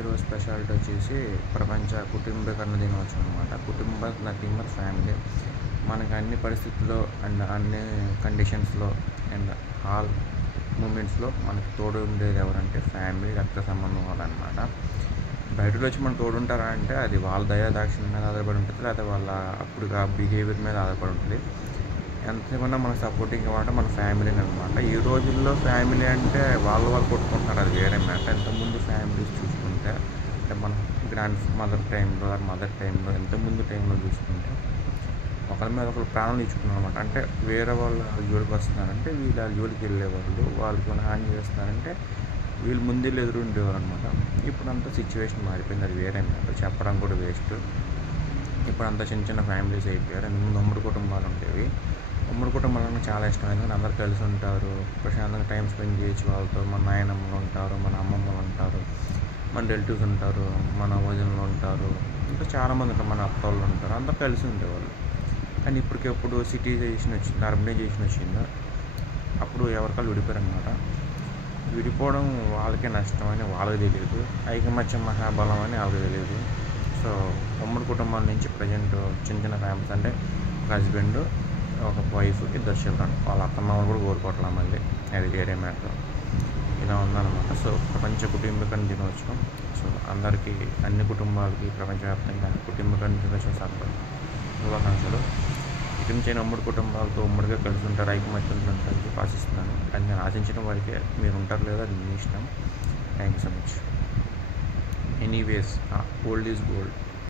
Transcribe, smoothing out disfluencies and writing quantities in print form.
ఈరోజు స్పెషాలిటీ వచ్చేసి ప్రపంచ కుటుంబీకరణ దినోత్సవం అనమాట. కుటుంబ నథింగ్ బట్ ఫ్యామిలీ. మనకి అన్ని పరిస్థితుల్లో అండ్ అన్ని కండిషన్స్లో అండ్ ఆల్ మూమెంట్స్లో మనకి తోడు ఉండేది ఎవరంటే ఫ్యామిలీ, రక్త సంబంధం వాళ్ళనమాట. బయటలో వచ్చి మనకు తోడు ఉంటారా అంటే అది వాళ్ళ దయా దాక్షిణ్యం మీద ఆధారపడి ఉంటుంది, లేదా వాళ్ళ అప్పుడుగా బిహేవియర్ మీద ఆధారపడి ఉంటుంది. ఎంతసేమన్నా మనకు సపోర్టింగ్ ఇవ్వాలంటే మన ఫ్యామిలీని అనమాట. ఈ రోజుల్లో ఫ్యామిలీ అంటే వాళ్ళు కొట్టుకుంటున్నారు, అది వేరే మ్యాటర్. ఇంతకుముందు ఫ్యామిలీస్ చూసుకుంటే అంటే మన గ్రాండ్ మదర్ టైంలో ఇంతకుముందు టైంలో చూసుకుంటే ఒకరి మీద ఒకరు ప్రాణాలు ఇచ్చుకున్నారు అనమాట. అంటే వేరే వాళ్ళు జోలికి వస్తున్నారంటే వీళ్ళు వాళ్ళ జోలికి వెళ్ళేవాళ్ళు, వాళ్ళకి ఏమైనా హాని చేస్తున్నారంటే వీళ్ళు ముందెళ్ళి ఎదురు ఉండేవారు అనమాట. ఇప్పుడంతా సిచ్యువేషన్ మారిపోయింది, అది వేరే మ్యాటర్, చెప్పడం కూడా వేస్ట్. ఇప్పుడంతా చిన్న చిన్న ఫ్యామిలీస్ అయిపోయారు. ముందు ఉమ్మడి కుటుంబాలు ఉండేవి. ఉమ్మడి కుటుంబాలను చాలా ఇష్టం, ఎందుకంటే అందరు కలిసి ఉంటారు, ప్రశాంతంగా టైం స్పెండ్ చేయొచ్చు వాళ్ళతో. మన నాయనమ్మలు ఉంటారు, మన అమ్మమ్మలు ఉంటారు, మన రిలేటివ్స్ ఉంటారు, మన వదినలు ఉంటారు, ఇంకా చాలామంది ఉంటారు, మన అత్త వాళ్ళు ఉంటారు, అందరూ కలిసి ఉండేవాళ్ళు. కానీ ఇప్పటికెప్పుడు సిటీజైజేషన్ వచ్చింది, అర్బనైజేషన్ వచ్చిందో అప్పుడు ఎవరికాళ్ళు విడిపోయారు అనమాట. విడిపోవడం వాళ్ళకే నష్టం అని వాళ్ళకి తెలియదు, ఐకమత్యం మహాబలం అని వాళ్ళకి తెలియదు. సో ఉమ్మడి కుటుంబాల నుంచి ప్రజెంట్ చిన్న చిన్న ఫ్యామిలీస్ అంటే ఒక హస్బెండ్, ఒక వైఫ్, ఇద్దరు చిల్డ్రన్, వాళ్ళ అత్తమామలు కూడా కోరుకోవట్లా మళ్ళీ, అది వేరే మ్యాటర్. ఇలా ఉందన్నమాట. సో ప్రపంచ కుటుంబీకరణ దినోత్సవం. సో అందరికీ, అన్ని కుటుంబాలకి ప్రపంచవ్యాప్తంగా కుటుంబీకరణ దినోత్సవం శుభాకాంక్షలు. ఇటు నుంచి ఉమ్మడి కుటుంబాలతో ఉమ్మడిగా కలిసి ఉంటారు, ఐకమత్యంతో ఉంటారు ఆశిస్తున్నాను. అది నేను ఆశించడం వరకే, మీరు ఉంటారు లేదా అది మీ ఇష్టం. Thank you so much. Anyways, old is gold.